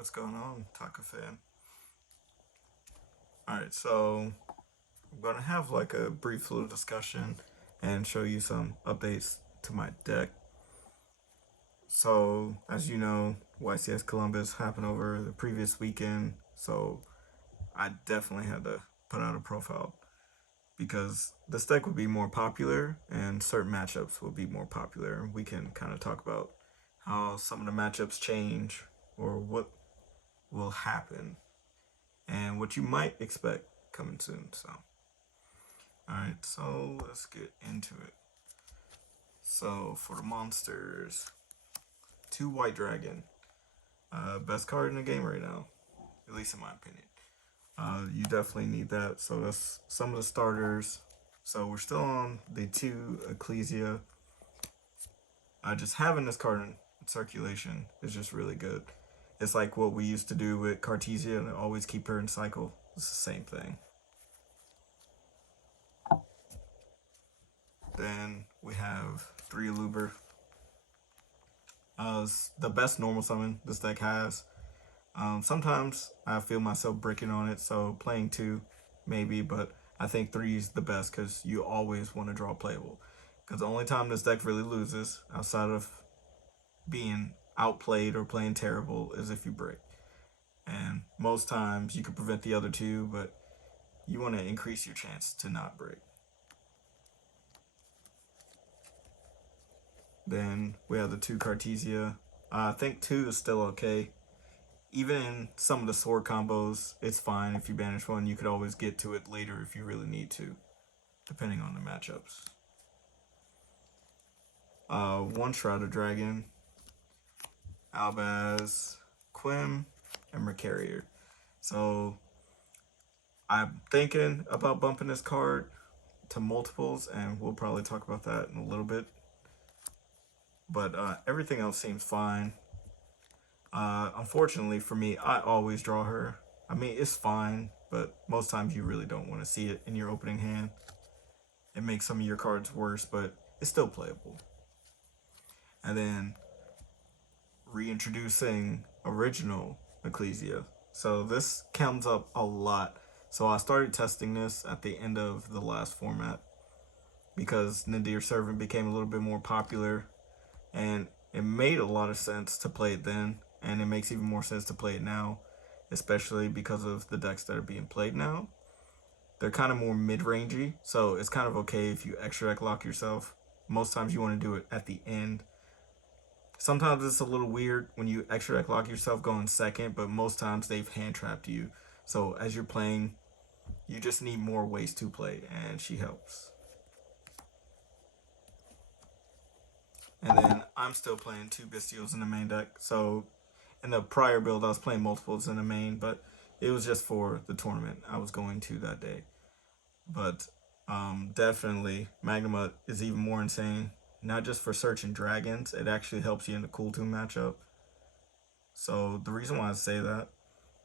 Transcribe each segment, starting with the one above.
what's going on, Taka fan? Alright, so I'm gonna have like a brief little discussion and show you some updates to my deck. So, as you know, YCS Columbus happened over the previous weekend, so I definitely had to put out a profile because this deck would be more popular and certain matchups will be more popular. We can kind of talk about how some of the matchups change or what will happen and what you might expect coming soon. So, alright, so let's get into it. So, for the monsters, 2 White Dragon. Best card in the game right now, at least in my opinion. You definitely need that. So, that's some of the starters. So, we're still on the 2 Ecclesia. Just having this card in circulation is just really good. It's like what we used to do with Cartesia and always keep her in cycle. It's the same thing. Then we have 3 Aluber. The best normal summon this deck has. Sometimes I feel myself breaking on it, so playing 2 maybe, but I think 3 is the best because you always want to draw playable. Because the only time this deck really loses, outside of being outplayed or playing terrible, is if you break. And most times you can prevent the other 2, but you want to increase your chance to not break. Then we have the 2 Cartesia. I think 2 is still okay. Even in some of the sword combos, it's fine. If you banish 1, you could always get to it later if you really need to, depending on the matchups. 1 Shrouded Dragon, Albaz, Quim, and Mercarrier. So I'm thinking about bumping this card to multiples, and we'll probably talk about that in a little bit. But everything else seems fine. Unfortunately for me, I always draw her. I mean, it's fine, but most times you really don't want to see it in your opening hand. It makes some of your cards worse, but it's still playable. And then reintroducing original Ecclesia. So this comes up a lot. So I started testing this at the end of the last format because Nadir Servant became a little bit more popular, and it made a lot of sense to play it then, and it makes even more sense to play it now, especially because of the decks that are being played now. They're kind of more mid-rangey, so it's kind of okay if you extra deck lock yourself. Most times you want to do it at the end. Sometimes it's a little weird when you extra deck lock yourself going second, but most times they've hand trapped you. So as you're playing, you just need more ways to play, and she helps. And then I'm still playing 2 Bestials in the main deck. So in the prior build, I was playing multiples in the main, but it was just for the tournament I was going to that day. But definitely, Magnemite is even more insane. Not just for searching dragons, it actually helps you in the Cool Tomb matchup. So the reason why I say that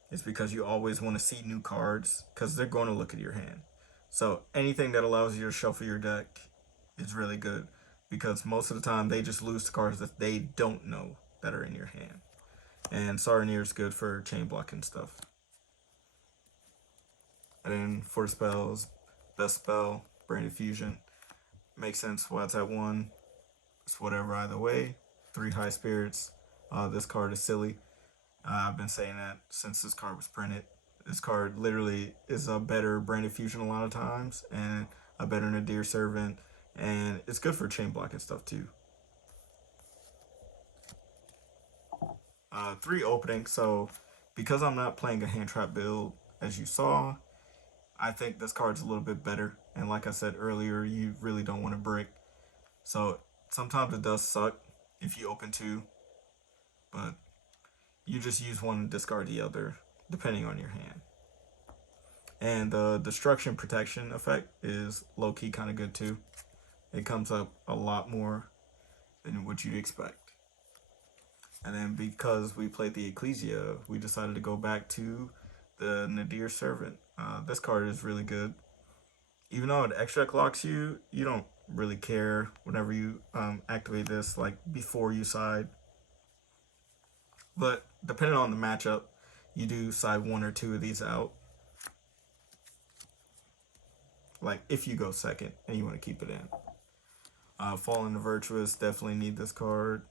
is because you always want to see new cards, because they're going to look at your hand. So anything that allows you to shuffle your deck is really good, because most of the time they just lose to cards that they don't know that are in your hand. And Saranir is good for chain blocking stuff. And then for spells, best spell, Brain Fusion. Makes sense why it's at 1. It's whatever either way. 3 High Spirits. This card is silly. I've been saying that since this card was printed. This card literally is a better Brain Fusion a lot of times, and a better Nadir Servant, and it's good for chain blocking stuff too. 3 opening, so because I'm not playing a hand trap build, as you saw, I think this card's a little bit better. And like I said earlier, you really don't want to break. So sometimes it does suck if you open 2, but you just use one and discard the other, depending on your hand. And the Destruction Protection effect is low-key kind of good too. It comes up a lot more than what you'd expect. And then because we played the Ecclesia, we decided to go back to the Nadir Servant. This card is really good. Even though it extra locks you, you don't really care whenever you activate this, like before you side. But depending on the matchup, you do side one or two of these out. Like if you go second and you want to keep it in. Fallen the Virtuous, definitely need this card.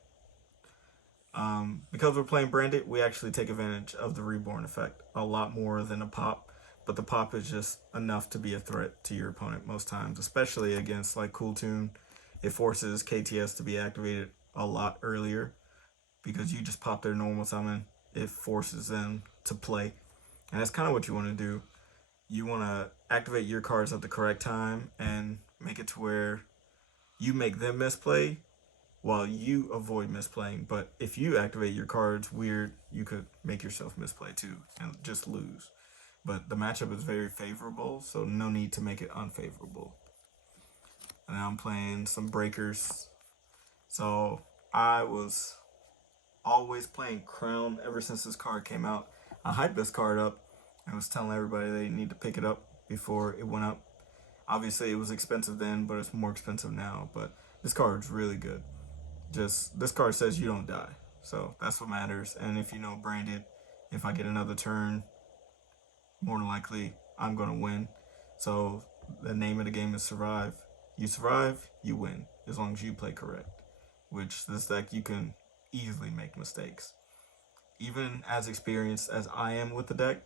Because we're playing branded, we actually take advantage of the reborn effect a lot more than a pop. But the pop is just enough to be a threat to your opponent most times, especially against like Cool Tune. It forces KTS to be activated a lot earlier because you just pop their normal summon. It forces them to play, and that's kind of what you want to do. You want to activate your cards at the correct time and make it to where you make them misplay while you avoid misplaying. But if you activate your cards weird, you could make yourself misplay too and just lose. But the matchup is very favorable, so no need to make it unfavorable. And now I'm playing some breakers. So I was always playing Crown ever since this card came out. I hyped this card up and was telling everybody they need to pick it up before it went up. Obviously it was expensive then, but it's more expensive now. But this card's really good. Just this card says you don't die, so that's what matters. And if you know branded, if I get another turn, more than likely I'm gonna win. So the name of the game is survive. You survive, you win, as long as you play correct. Which this deck you can easily make mistakes. Even as experienced as I am with the deck,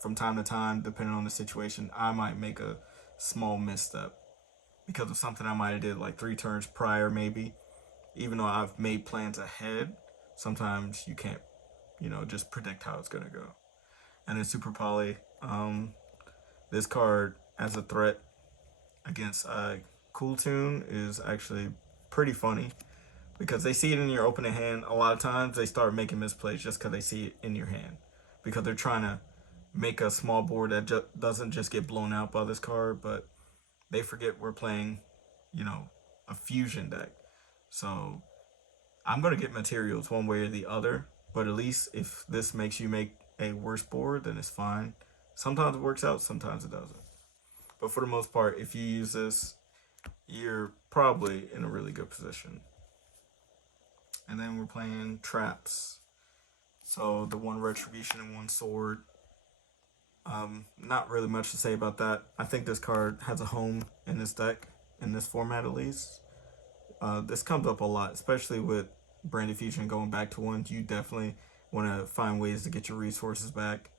from time to time, depending on the situation, I might make a small misstep because of something I might have did like 3 turns prior maybe. Even though I've made plans ahead, sometimes you can't, just predict how it's gonna go. And then Super Poly, this card as a threat against Cool Tune is actually pretty funny because they see it in your opening hand. A lot of times they start making misplays just because they see it in your hand because they're trying to make a small board that doesn't just get blown out by this card, but they forget we're playing, a fusion deck. So I'm going to get materials one way or the other, but at least if this makes you make a worse board, then it's fine. Sometimes it works out, sometimes it doesn't. But for the most part, if you use this, you're probably in a really good position. And then we're playing traps. So the 1 Retribution and 1 Sword. Not really much to say about that. I think this card has a home in this deck, in this format at least. This comes up a lot, especially with Branded Fusion going back to 1. You definitely want to find ways to get your resources back.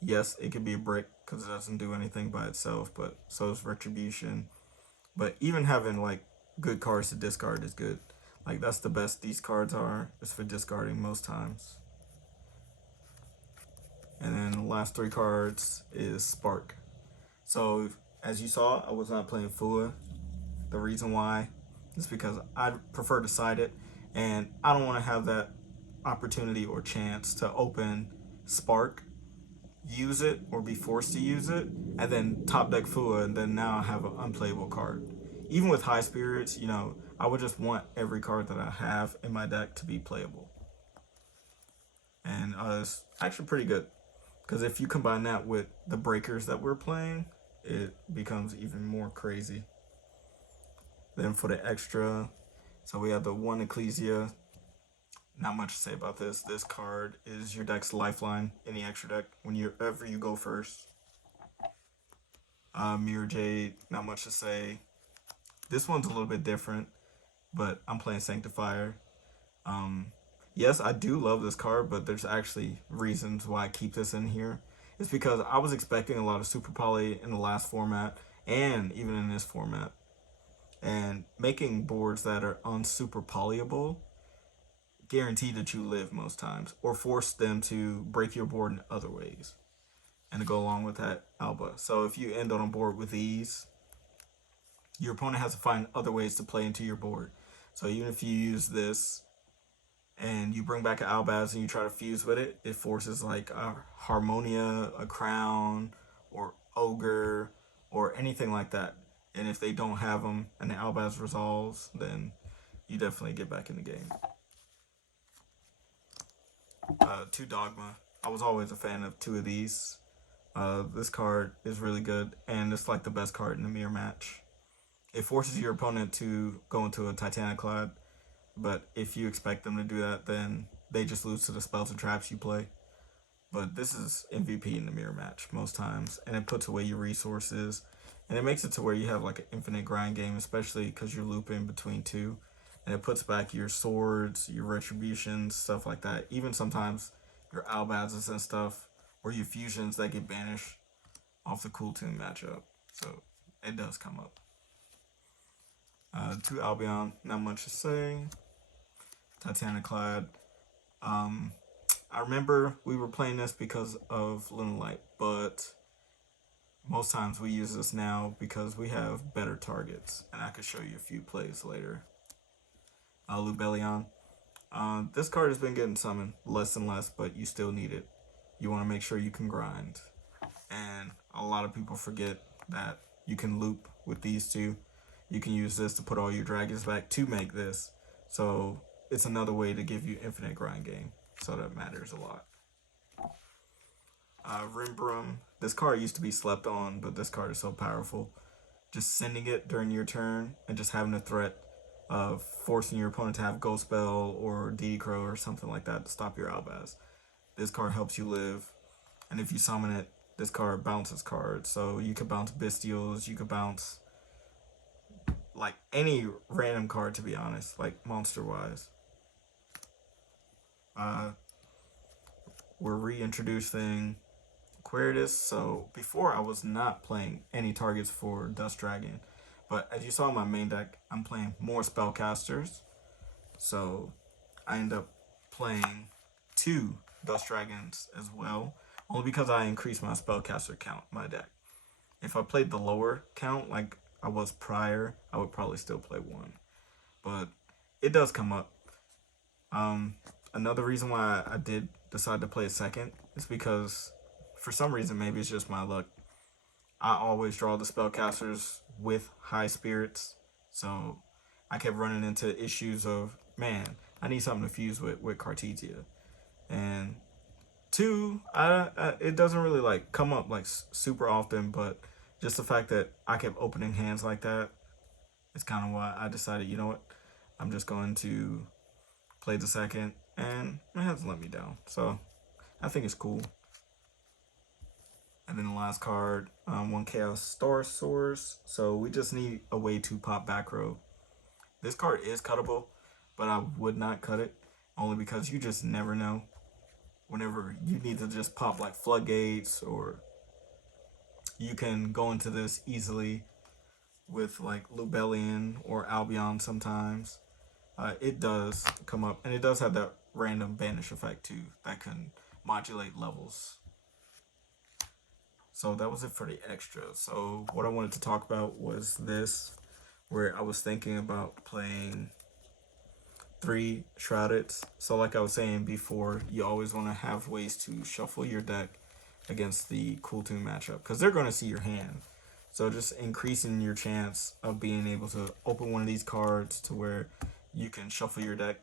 Yes, it could be a brick because it doesn't do anything by itself, but so is Retribution. But even having like good cards to discard is good. Like that's the best these cards are, is for discarding most times. And then the last 3 cards is Spark. So as you saw, I was not playing Fua. The reason why is because I prefer to side it, and I don't want to have that opportunity or chance to open Spark, use it, or be forced to use it, and then top deck Fua, and then now I have an unplayable card. Even with High Spirits, I would just want every card that I have in my deck to be playable. And it's actually pretty good, because if you combine that with the breakers that we're playing, it becomes even more crazy. Then for the extra, so we have the 1 Ecclesia. Not much to say about this. This card is your deck's lifeline in the extra deck whenever you go first. Mirror Jade, not much to say. This one's a little bit different, but I'm playing Sanctifier. Yes, I do love this card, but there's actually reasons why I keep this in here. It's because I was expecting a lot of Super Poly in the last format, and even in this format. And making boards that are unsuper polyable guarantee that you live most times, or force them to break your board in other ways. And to go along with that, Alba. So if you end on a board with these, your opponent has to find other ways to play into your board. So even if you use this and you bring back an Albaz and you try to fuse with it, it forces like a Harmonia, a Crown, or Ogre, or anything like that. And if they don't have them and the Albaz resolves, then you definitely get back in the game. 2 Dogma. I was always a fan of 2 of these. This card is really good, and it's like the best card in the mirror match. It forces your opponent to go into a Titaniclad, but if you expect them to do that, then they just lose to the spells and traps you play. But this is MVP in the mirror match most times, and it puts away your resources, and it makes it to where you have like an infinite grind game, especially because you're looping between two, and it puts back your swords, your retributions, stuff like that. Even sometimes your albazes and stuff, or your fusions that get banished off the cool tune matchup. So it does come up. To Albion, not much to say. Titaniclad. I remember we were playing this because of Lunalight, but most times we use this now because we have better targets, and I could show you a few plays later. Lubellion. This card has been getting summoned less and less, but you still need it. You want to make sure you can grind, and a lot of people forget that you can loop with these two. You can use this to put all your dragons back to make this, so it's another way to give you infinite grind game, so that matters a lot. Rimbrum. This card used to be slept on, but this card is so powerful. Just sending it during your turn and just having a threat of forcing your opponent to have Ghost Spell or DD Crow or something like that to stop your Albaz. This card helps you live, and if you summon it, this card bounces cards. So you could bounce Bestials, you could bounce like any random card, to be honest, like monster-wise. We're reintroducing Aquarius. So before I was not playing any targets for Dust Dragon, but as you saw in my main deck, I'm playing more spellcasters. So I end up playing 2 Dust Dragons as well, only because I increased my spellcaster count in my deck. If I played the lower count like I was prior, I would probably still play 1. But it does come up. Another reason why I did decide to play a second is because for some reason, maybe it's just my luck, I always draw the spellcasters with high spirits. So I kept running into issues of, man, I need something to fuse with Cartesia. And 2, it doesn't really like come up like super often, but just the fact that I kept opening hands like that is kind of why I decided, you know what, I'm just going to play the second, and it hasn't let me down. So I think it's cool. And then the last card, 1 Chaos Star Source. So we just need a way to pop back row. This card is cuttable, but I would not cut it, only because you just never know. Whenever you need to just pop like floodgates, or you can go into this easily with like Lubellion or Albion sometimes. It does come up, and it does have that random banish effect too that can modulate levels. So that was it for the extra. So what I wanted to talk about was this, where I was thinking about playing 3 Shrouded. So like I was saying before, you always want to have ways to shuffle your deck against the Cool Tune matchup, because they're going to see your hand. So just increasing your chance of being able to open one of these cards to where you can shuffle your deck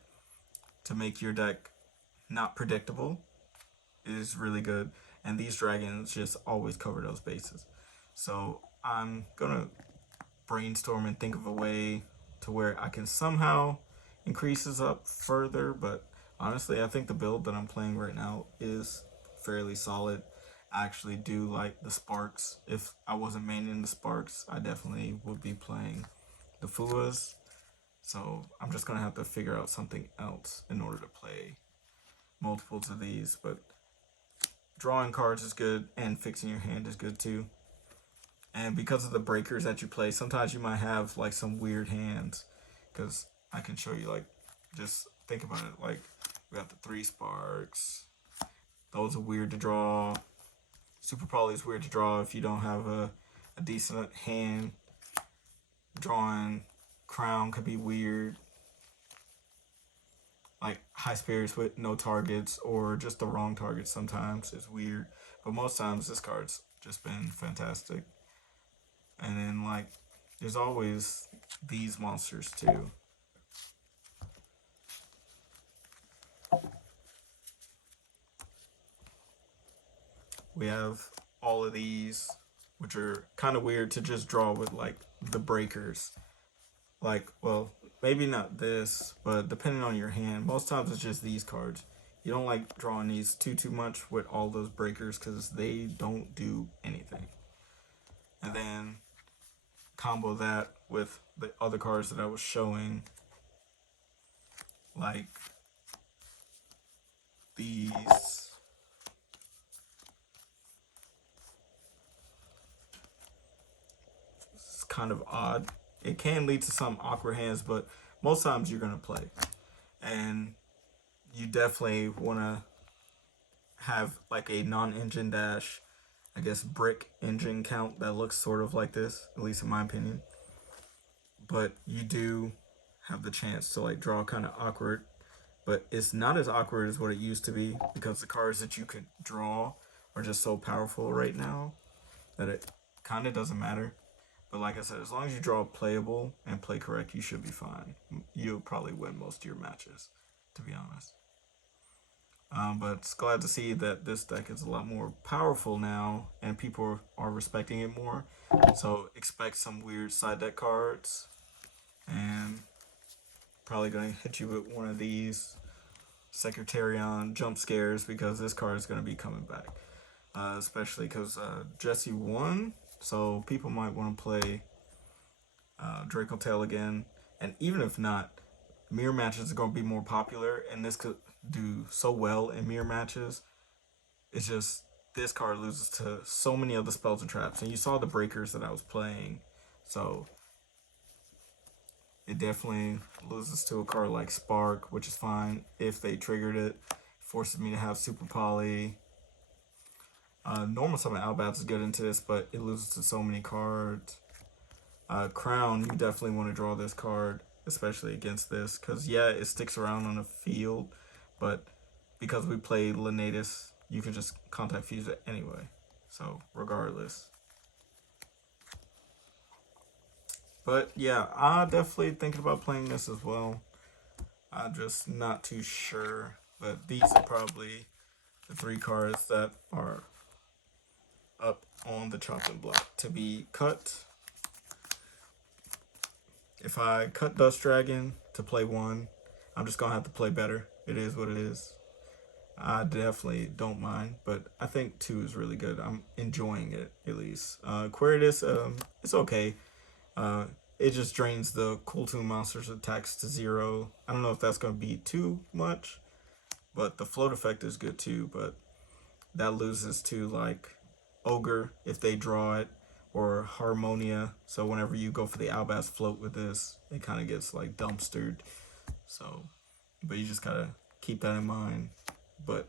to make your deck not predictable is really good. And these dragons just always cover those bases. So I'm gonna brainstorm and think of a way to where I can somehow increase this up further. But honestly, I think the build that I'm playing right now is fairly solid. I actually do like the Sparks. If I wasn't maining the Sparks, I definitely would be playing the Fuas. So I'm just gonna have to figure out something else in order to play multiples of these. But drawing cards is good, and fixing your hand is good too. And because of the breakers that you play, sometimes you might have like some weird hands. Because I can show you, like, just think about it. Like, we got the 3 Sparks. Those are weird to draw. Super Poly is weird to draw if you don't have a decent hand. Drawing Crown could be weird. Like high spirits with no targets, or just the wrong targets sometimes is weird. But most times this card's just been fantastic. And then like there's always these monsters too. We have all of these, which are kind of weird to just draw with like the breakers. Like, well, maybe not this, but depending on your hand, most times it's just these cards. You don't like drawing these too much with all those breakers because they don't do anything. And then combo that with the other cards that I was showing, like these. It's kind of odd. It can lead to some awkward hands, but most times you're gonna play, and you definitely want to have like a non-engine dash, I guess, brick engine count that looks sort of like this, at least in my opinion. But you do have the chance to like draw kind of awkward, but it's not as awkward as what it used to be because the cards that you could draw are just so powerful right now that it kind of doesn't matter. But like I said, as long as you draw playable and play correct, you should be fine. You'll probably win most of your matches, to be honest. But it's glad to see that this deck is a lot more powerful now and people are respecting it more. So expect some weird side deck cards and probably going to hit you with one of these Secretarion jump scares because this card is going to be coming back. Especially because Jesse won, so people might want to play Draco Tail again. And even if not, mirror matches are going to be more popular, and this could do so well in mirror matches. It's just this card loses to so many other spells and traps, and you saw the breakers that I was playing, so it definitely loses to a card like Spark, which is fine if they triggered it. Forces me to have Super Poly. Normal Summon Albats is good into this, but it loses to so many cards. Crown, you definitely want to draw this card, especially against this, because yeah, it sticks around on the field, but because we play Lenatus, you can just contact fuse it anyway. So regardless. But yeah, I'm definitely thinking about playing this as well. I'm just not too sure, but these are probably the 3 cards that are up on the chopping block to be cut. If I cut Dust Dragon to play 1, I'm just gonna have to play better. It is what it is. I definitely don't mind, but I think 2 is really good. I'm enjoying it, at least. Aquarius, it's okay. It just drains the Cool Toon monster's attacks to 0. I don't know if that's gonna be too much, but the float effect is good too, but that loses to like Ogre if they draw it, or Harmonia. So whenever you go for the Albaz float with this, it kind of gets like dumpstered. So, but you just gotta keep that in mind. But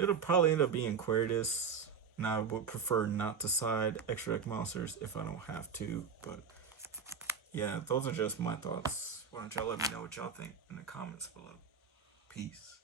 it'll probably end up being Queritus, and I would prefer not to side extra deck monsters if I don't have to. But yeah, those are just my thoughts. Why don't y'all let me know what y'all think in the comments below. Peace.